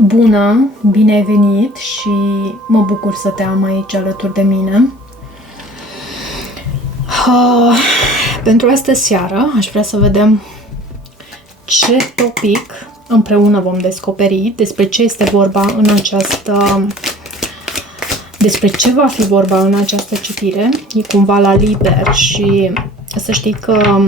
Bună, bine ai venit și mă bucur să te am aici alături de mine. Pentru astă seară aș vrea să vedem ce topic împreună vom descoperi, despre ce este vorba în această... Despre ce va fi vorba în această citire. E cumva la liber și să știi că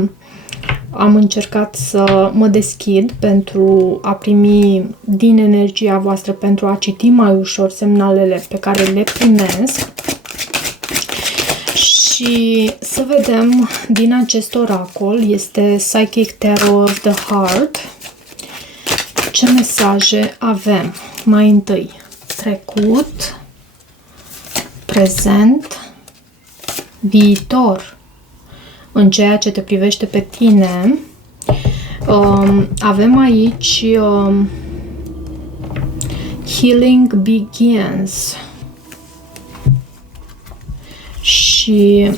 am încercat să mă deschid pentru a primi din energia voastră, pentru a citi mai ușor semnalele pe care le primesc și să vedem din acest oracol, este Psychic Tarot of the Heart, ce mesaje avem. Mai întâi, trecut, prezent, viitor. În ceea ce te privește pe tine, avem aici Healing Begins și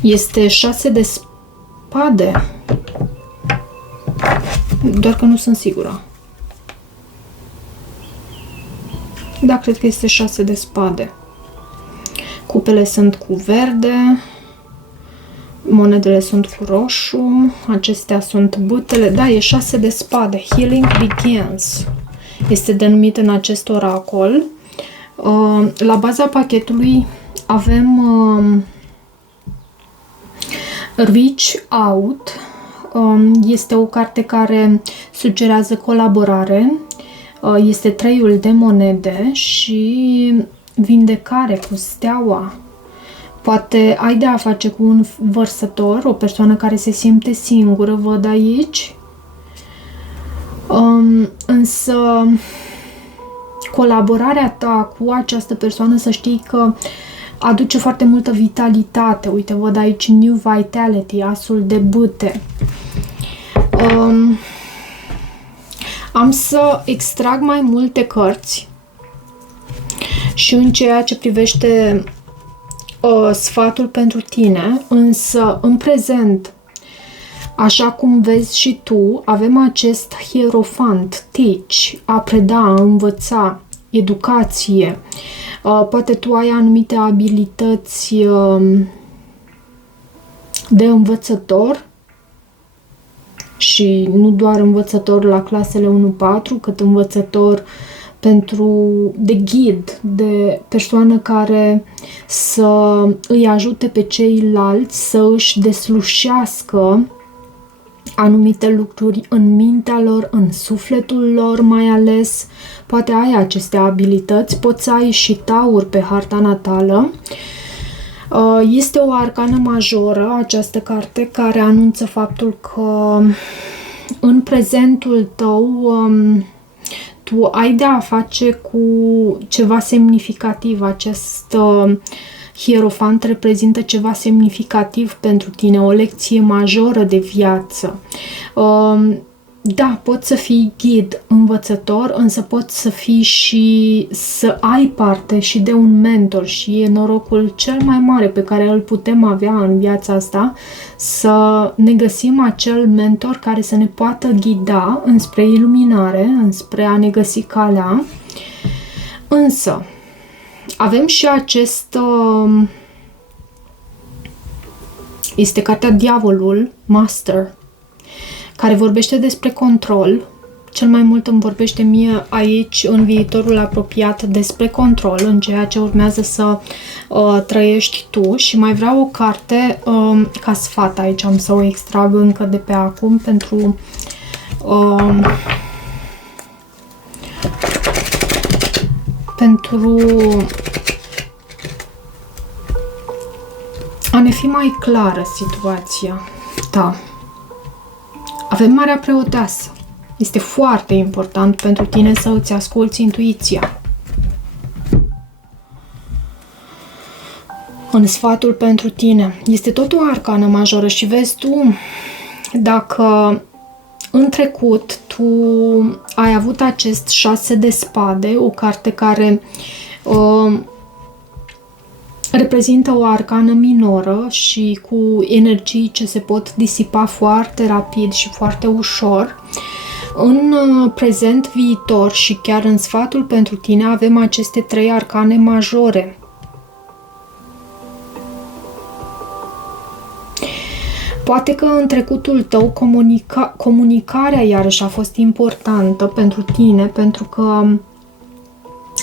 este 6 de spade, doar că nu sunt sigură. Da, cred că este 6 de spade. Cupele sunt cu verde, monedele sunt cu roșu, acestea sunt bâtele. Da, e 6 de spade. Healing Begins este denumit în acest oracol. La baza pachetului avem Reach Out. Este o carte care sugerează colaborare. Este 3-ul de monede și vindecare cu steaua. Poate ai de a face cu un vărsător, o persoană care se simte singură, văd aici. Însă colaborarea ta cu această persoană, să știi că aduce foarte multă vitalitate. Uite, văd aici New Vitality, asul de bâte. Am să extrag mai multe cărți și în ceea ce privește sfatul pentru tine, însă în prezent, așa cum vezi și tu, avem acest hierofant, teach, a preda, a învăța, educație. Poate tu ai anumite abilități de învățător și nu doar învățător la clasele 1-4, cât învățător de ghid, de persoană care să îi ajute pe ceilalți să își deslușească anumite lucruri în mintea lor, în sufletul lor mai ales. Poate ai aceste abilități, poți să ai și taur pe harta natală. Este o arcană majoră această carte care anunță faptul că în prezentul tău tu ai de a face cu ceva semnificativ. Acest hierofant reprezintă ceva semnificativ pentru tine, o lecție majoră de viață. Da, poți să fii ghid, învățător, însă poți să fii și să ai parte și de un mentor și e norocul cel mai mare pe care îl putem avea în viața asta, să ne găsim acel mentor care să ne poată ghida înspre iluminare, înspre a ne găsi calea. Însă, avem și acest... este cartea Diavolul, Master, care vorbește despre control. Cel mai mult îmi vorbește mie aici, în viitorul apropiat, despre control, în ceea ce urmează să trăiești tu. Și mai vreau o carte ca sfat aici, am să o extrag încă de pe acum pentru a ne fi mai clară situația ta. Avem Marea Preoteasă. Este foarte important pentru tine să îți asculți intuiția. În sfatul pentru tine. Este tot o arcană majoră și vezi tu, dacă în trecut tu ai avut acest 6 de spade, o carte care reprezintă o arcană minoră și cu energii ce se pot disipa foarte rapid și foarte ușor. În prezent, viitor și chiar în sfatul pentru tine avem aceste 3 arcane majore. Poate că în trecutul tău comunicarea iarăși a fost importantă pentru tine, pentru că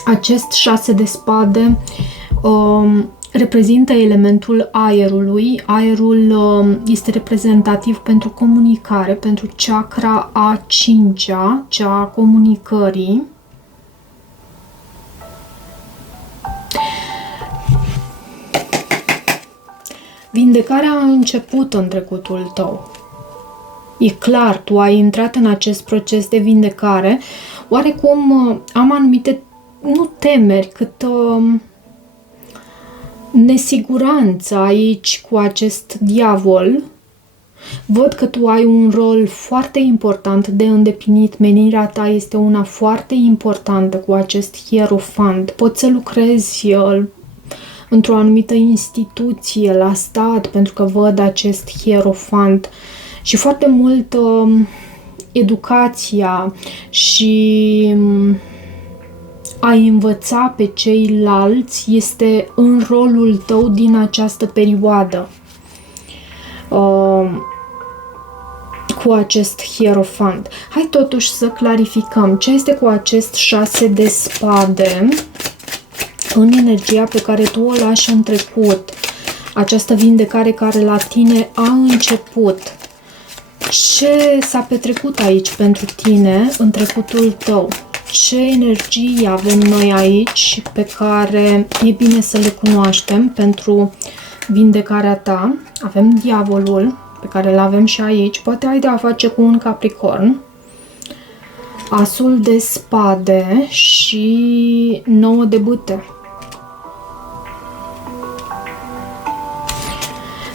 acest 6 de spade reprezintă elementul aerului. Aerul este reprezentativ pentru comunicare, pentru chakra a 5-a, cea a comunicării. Vindecarea a început în trecutul tău. E clar, tu ai intrat în acest proces de vindecare. Oarecum am anumite, nu temeri, cât nesiguranță aici cu acest diavol. Văd că tu ai un rol foarte important de îndeplinit. Menirea ta este una foarte importantă cu acest hierofant. Poți să lucrezi într-o anumită instituție, la stat, pentru că văd acest hierofant. Și foarte mult educația și a învăța pe ceilalți este în rolul tău din această perioadă. Cu acest hierofant. Hai totuși să clarificăm ce este cu acest 6 de spade în energia pe care tu o lași în trecut. Această vindecare care la tine a început. Ce s-a petrecut aici pentru tine în trecutul tău? Ce energie avem noi aici pe care e bine să le cunoaștem pentru vindecarea ta? Avem diavolul pe care îl avem și aici. Poate ai de a face cu un capricorn. Asul de spade și 9 de bâte.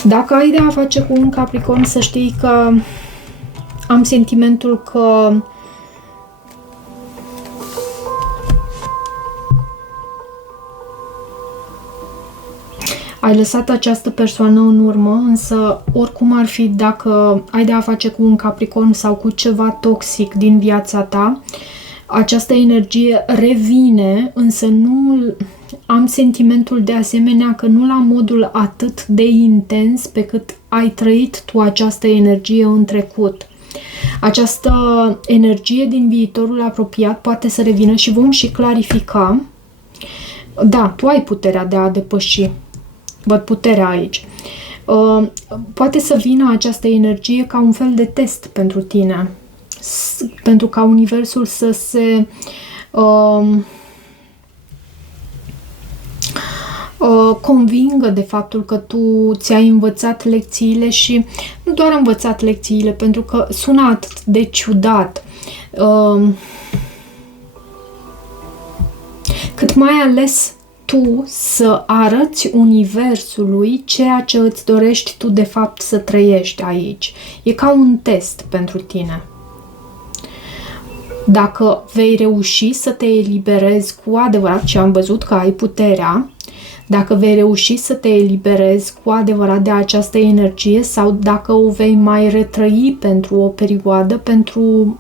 Dacă ai de a face cu un capricorn, să știi că am sentimentul că ai lăsat această persoană în urmă, însă oricum ar fi, dacă ai de a face cu un capricorn sau cu ceva toxic din viața ta, această energie revine, însă nu am sentimentul de asemenea că nu la modul atât de intens pe cât ai trăit tu această energie în trecut. Această energie din viitorul apropiat poate să revină și vom și clarifica. Da, tu ai puterea de a depăși. Văd puterea aici. Poate să vină această energie ca un fel de test pentru tine. Pentru ca universul să se convingă de faptul că tu ți-ai învățat lecțiile și nu doar învățat lecțiile, pentru că sună atât de ciudat. Cât mai ales tu să arăți universului ceea ce îți dorești tu de fapt să trăiești aici. E ca un test pentru tine. Dacă vei reuși să te eliberezi cu adevărat, și am văzut că ai puterea, dacă vei reuși să te eliberezi cu adevărat de această energie sau dacă o vei mai retrăi pentru o perioadă, pentru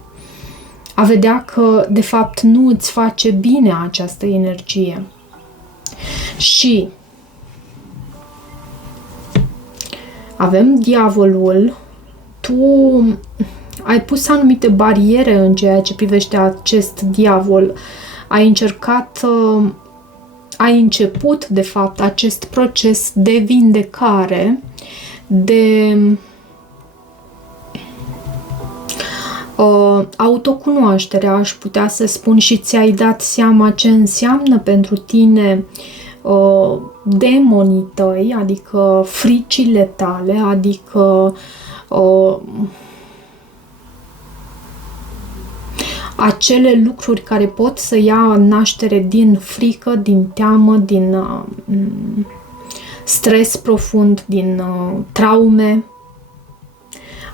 a vedea că de fapt nu îți face bine această energie. Și avem diavolul. Tu ai pus anumite bariere în ceea ce privește acest diavol. Ai încercat, ai început de fapt acest proces de vindecare, de autocunoaștere, aș putea să spun, și ți-ai dat seama ce înseamnă pentru tine demonii tăi, adică fricile tale, adică acele lucruri care pot să ia naștere din frică, din teamă, din stres profund, din traume.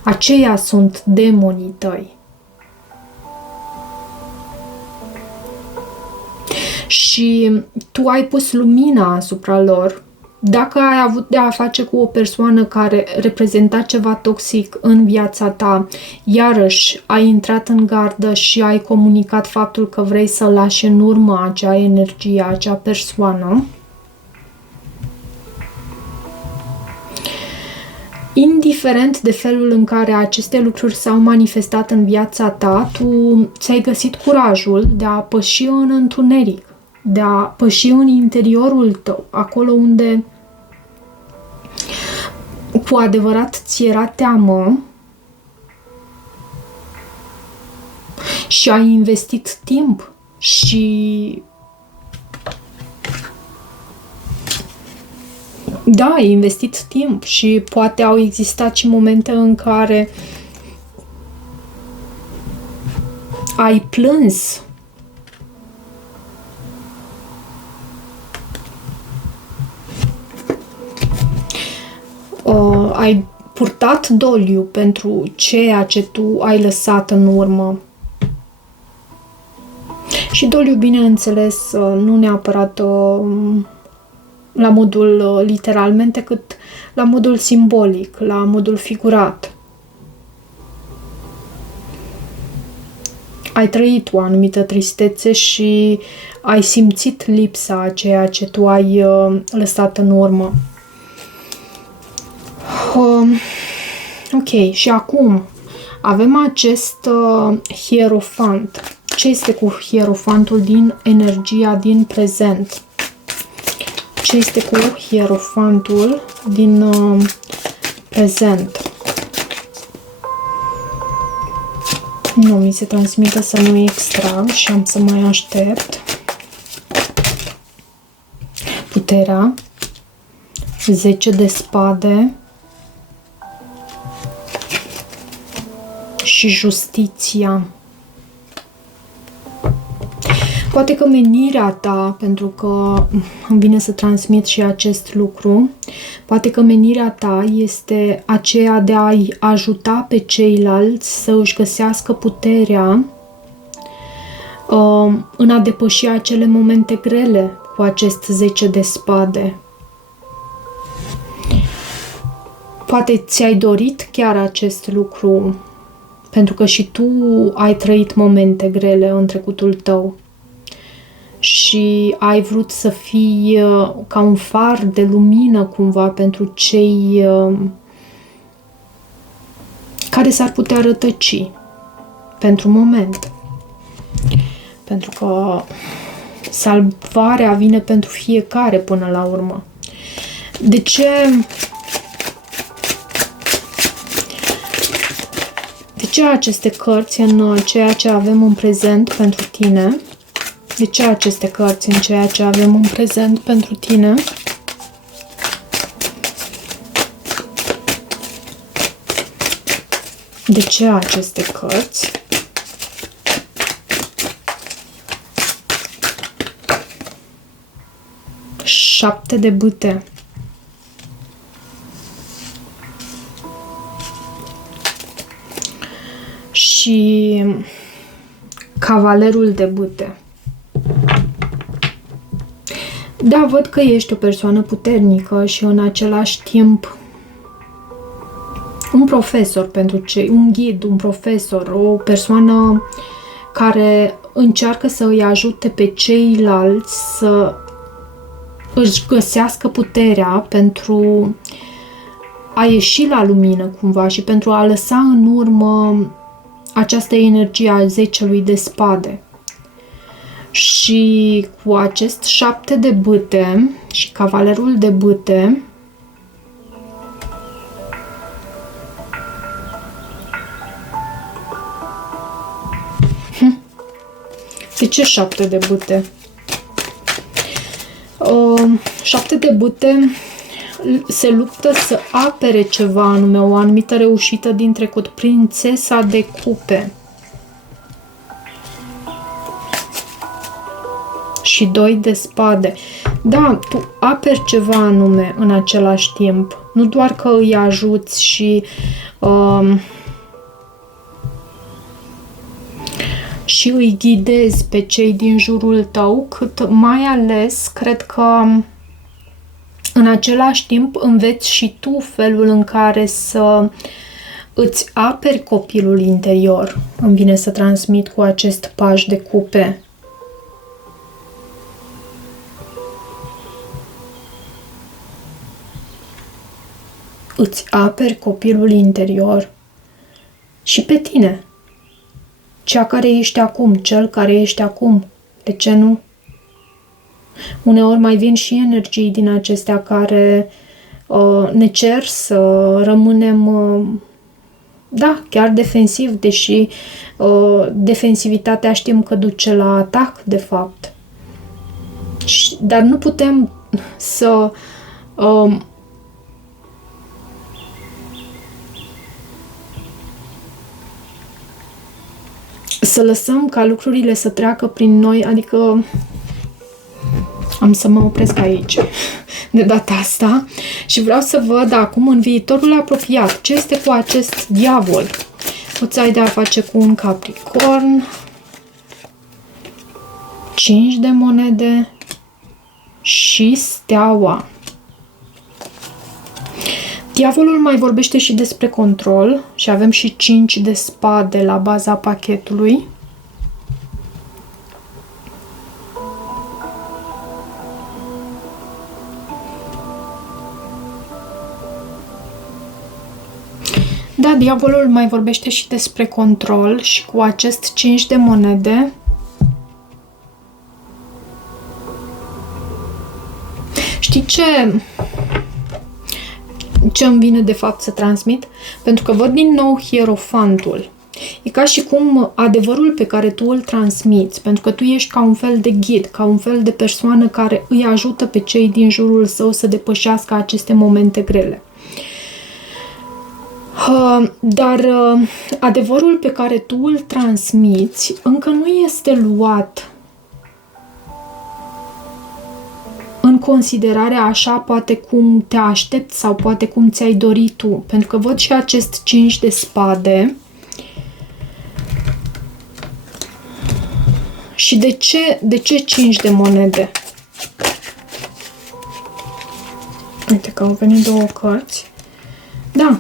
Aceia sunt demonii tăi. Și tu ai pus lumina asupra lor, Dacă ai avut de a face cu o persoană care reprezenta ceva toxic în viața ta, iarăși ai intrat în gardă și ai comunicat faptul că vrei să lași în urmă acea energie, acea persoană, indiferent de felul în care aceste lucruri s-au manifestat în viața ta, tu ți-ai găsit curajul de a păși în întuneric, de a păși în interiorul tău, acolo unde cu adevărat ți era teamă, și ai investit timp și da, ai investit timp și poate au existat și momente în care ai plâns. Ai purtat doliu pentru ceea ce tu ai lăsat în urmă. Și doliu, bineînțeles, nu neapărat la modul literalmente, cât la modul simbolic, la modul figurat. Ai trăit o anumită tristețe și ai simțit lipsa a ceea ce tu ai lăsat în urmă. Ok, și acum avem acest hierofant. Ce este cu hierofantul din energia din prezent? Ce este cu hierofantul din prezent? Nu, mi se transmite să nu extrag și am să mai aștept. Puterea, 10 de spade și justiția. Poate că menirea ta, pentru că îmi vine să transmit și acest lucru, poate că menirea ta este aceea de a-i ajuta pe ceilalți să își găsească puterea în a depăși acele momente grele cu acest 10 de spade. Poate ți-ai dorit chiar acest lucru, pentru că și tu ai trăit momente grele în trecutul tău. Și ai vrut să fii ca un far de lumină cumva pentru cei care s-ar putea rătăci pentru moment. Pentru că salvarea vine pentru fiecare până la urmă. De ce aceste cărți în ceea ce avem în prezent pentru tine? De ce aceste cărți în ceea ce avem în prezent pentru tine? De ce aceste cărți? Șapte de bâte. Și cavalerul de bâte. Da, văd că ești o persoană puternică și în același timp un profesor pentru cei, un ghid, un profesor, o persoană care încearcă să îi ajute pe ceilalți să își găsească puterea pentru a ieși la lumină cumva și pentru a lăsa în urmă această energie a 10-lui de spade. Și cu acest 7 de bâte și cavalerul de bâte, de ce 7 de bâte? 7 de bâte se luptă să apere ceva anume, o anumită reușită din trecut. Prințesa de cupe. Și 2 de spade. Da, tu aperi ceva anume în același timp. Nu doar că îi ajuți și îi ghidezi pe cei din jurul tău, cât mai ales cred că În același timp înveți și tu felul în care să îți aperi copilul interior. Îmi vine să transmit cu acest paj de cupe. Îți aperi copilul interior și pe tine. Cea care ești acum, cel care ești acum. De ce nu? Uneori mai vin și energii din acestea care ne cer să rămânem, chiar defensiv, deși defensivitatea știm că duce la atac, de fapt. Dar nu putem să lăsăm ca lucrurile să treacă prin noi, adică am să mă opresc aici de data asta și vreau să văd acum în viitorul apropiat ce este cu acest diavol. Poți ai de a face cu un Capricorn, 5 de monede și steaua. Diavolul mai vorbește și despre control și avem și 5 de spade la baza pachetului. Da, diavolul mai vorbește și despre control și cu acest 5 de monede știi ce îmi vine de fapt să transmit? Pentru că văd din nou hierofantul. E ca și cum adevărul pe care tu îl transmiți, pentru că tu ești ca un fel de ghid, ca un fel de persoană care îi ajută pe cei din jurul său să depășească aceste momente grele. Dar adevărul pe care tu îl transmiți încă nu este luat în considerare așa poate cum te aștepți sau poate cum ți-ai dorit tu. Pentru că văd și acest 5 de spade. Și de ce 5 de monede? Uite că au venit două cărți. Da.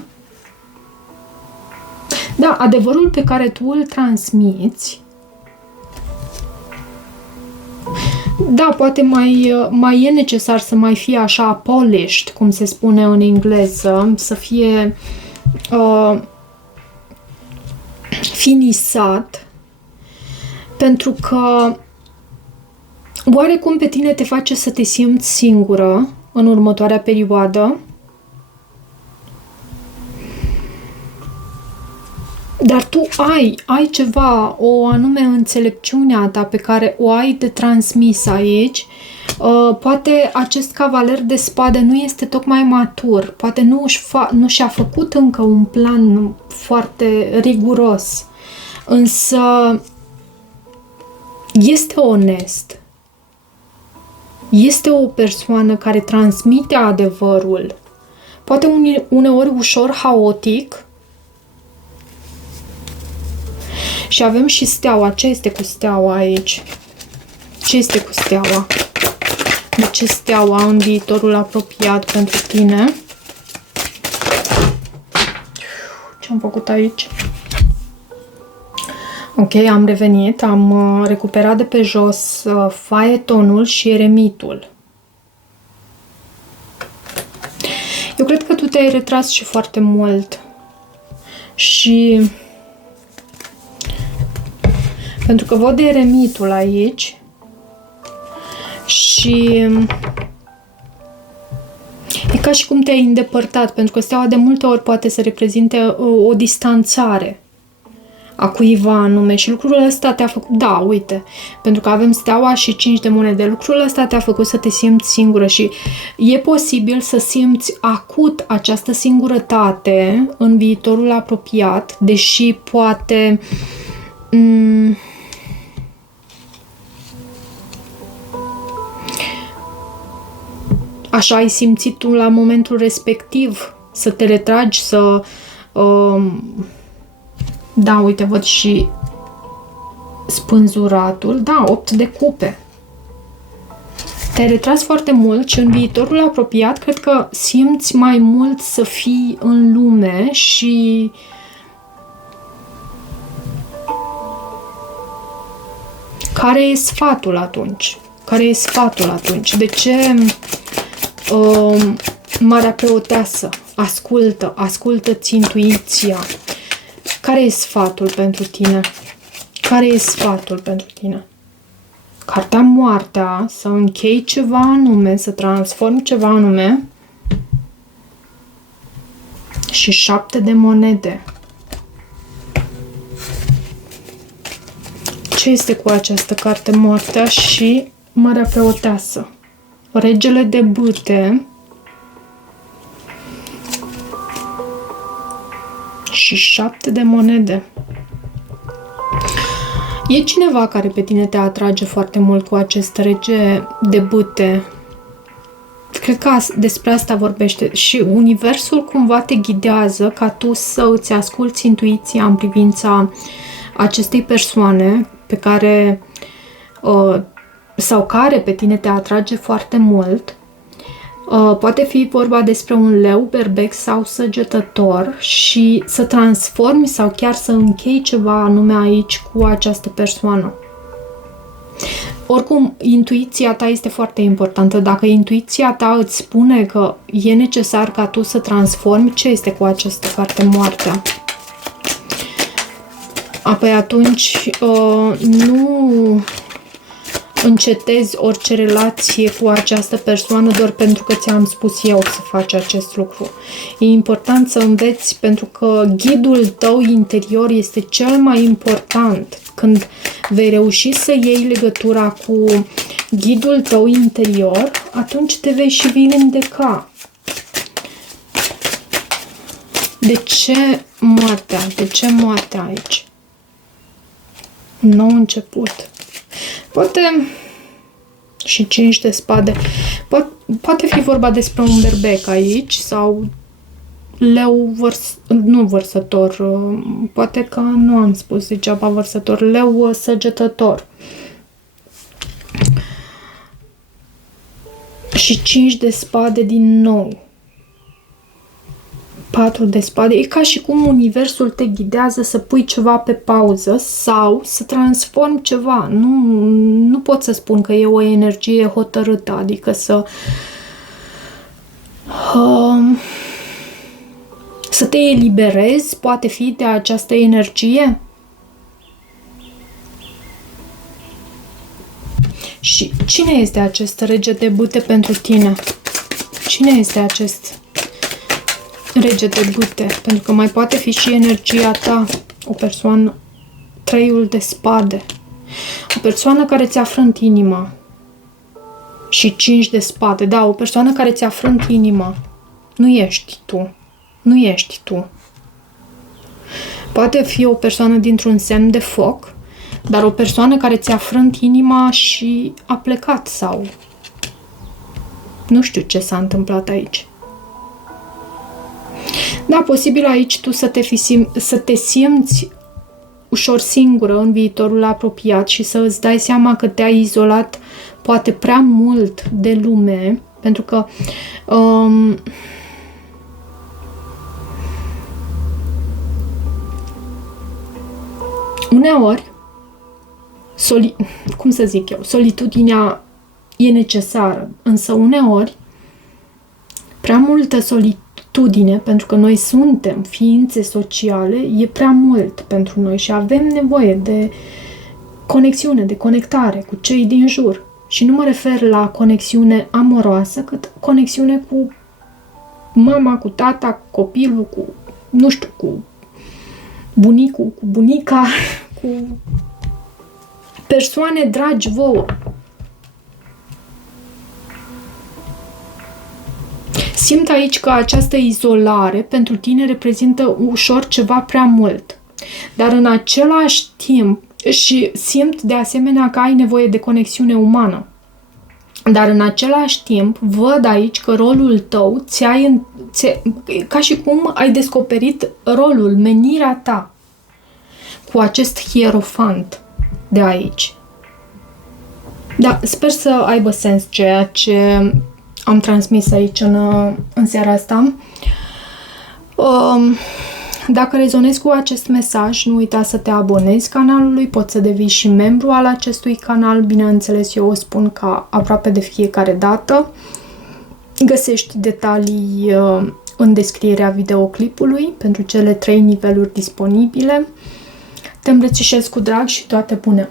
Da, adevărul pe care tu îl transmiți, da, poate mai e necesar să mai fie așa polished, cum se spune în engleză, să fie finisat, pentru că oarecum pe tine te face să te simți singură în următoarea perioadă. Dar tu ai ceva, o anume înțelepciune a ta pe care o ai de transmis aici. Poate acest cavaler de spade nu este tocmai matur, poate nu și-a făcut încă un plan foarte riguros, însă este onest. Este o persoană care transmite adevărul, poate uneori ușor haotic. Și avem și steaua. Ce este cu steaua aici? Ce este cu steaua? De ce steaua în viitorul apropiat pentru tine? Ce am făcut aici? Ok, am revenit. Am recuperat de pe jos faetonul și eremitul. Eu cred că tu te-ai retras și foarte mult. Și pentru că văd eremitul aici și e ca și cum te-ai îndepărtat, pentru că steaua de multe ori poate să reprezinte o distanțare a cuiva anume și lucrul ăsta te-a făcut, da, uite, pentru că avem steaua și 5 de monede, lucrul ăsta te-a făcut să te simți singură și e posibil să simți acut această singurătate în viitorul apropiat, deși poate așa ai simțit tu la momentul respectiv, să te retragi, să... da, uite, văd și spânzuratul. Da, 8 de cupe. Te-ai retras foarte mult și în viitorul apropiat cred că simți mai mult să fii în lume și care e sfatul atunci? Care e sfatul atunci? De ce Marea Preoteasă ascultă-ți intuiția? Care e sfatul pentru tine? Care e sfatul pentru tine? Cartea Moartea, să închei ceva anume, să transformi ceva anume și 7 de monede. Ce este cu această carte Moartea și Marea Preoteasă? Regele de bâte și 7 de monede. E cineva care pe tine te atrage foarte mult cu acest rege de bâte. Cred că despre asta vorbește. Și universul cumva te ghidează ca tu să îți asculți intuiția în privința acestei persoane pe care sau care pe tine te atrage foarte mult. Poate fi vorba despre un leu, berbec sau săgetător și să transformi sau chiar să închei ceva anume aici cu această persoană. Oricum, intuiția ta este foarte importantă. Dacă intuiția ta îți spune că e necesar ca tu să transformi, ce este cu această carte Moartea? Apoi atunci nu încetezi orice relație cu această persoană doar pentru că ți-am spus eu să faci acest lucru. E important să înveți pentru că ghidul tău interior este cel mai important. Când vei reuși să iei legătura cu ghidul tău interior, atunci te vei și vindeca. De ce moartea? De ce moartea aici? Nou început. Poate și 5 de spade. Poate fi vorba despre un berbec aici sau leu nu vărsător. Poate că nu am spus degeaba vărsător. Leu săgetător. Și 5 de spade din nou. 4 de spade. E ca și cum universul te ghidează să pui ceva pe pauză sau să transformi ceva. Nu pot să spun că e o energie hotărâtă, adică să te eliberezi, poate fi de această energie. Și cine este acest rege de bâte pentru tine? Cine este acest rege de bâte? Pentru că mai poate fi și energia ta. O persoană, 3 de spade. O persoană care ți-a frânt inima. Și 5 de spade. Da, o persoană care ți-a frânt inima. Nu ești tu. Nu ești tu. Poate fi o persoană dintr-un semn de foc, dar o persoană care ți-a frânt inima și a plecat sau... Nu știu ce s-a întâmplat aici. Da, posibil aici tu să te simți ușor singură în viitorul apropiat și să îți dai seama că te-ai izolat poate prea mult de lume, pentru că uneori cum să zic eu, solitudinea e necesară, însă uneori prea multă solitudine, pentru că noi suntem ființe sociale, e prea mult pentru noi și avem nevoie de conexiune, de conectare cu cei din jur. Și nu mă refer la conexiune amoroasă, cât conexiune cu mama, cu tata, cu copilul, cu, nu știu, cu bunicul, cu bunica, cu persoane dragi vouă. Simt aici că această izolare pentru tine reprezintă ușor ceva prea mult. Dar în același timp, și simt de asemenea că ai nevoie de conexiune umană. Dar în același timp, văd aici că rolul tău, ca și cum ai descoperit rolul, menirea ta cu acest hierofant de aici. Da, sper să aibă sens ceea ce am transmis aici în seara asta. Dacă rezonezi cu acest mesaj, nu uita să te abonezi canalului, poți să devii și membru al acestui canal. Bineînțeles, eu o spun ca aproape de fiecare dată. Găsești detalii în descrierea videoclipului pentru cele 3 niveluri disponibile. Te îmbrățișez cu drag și toate bune!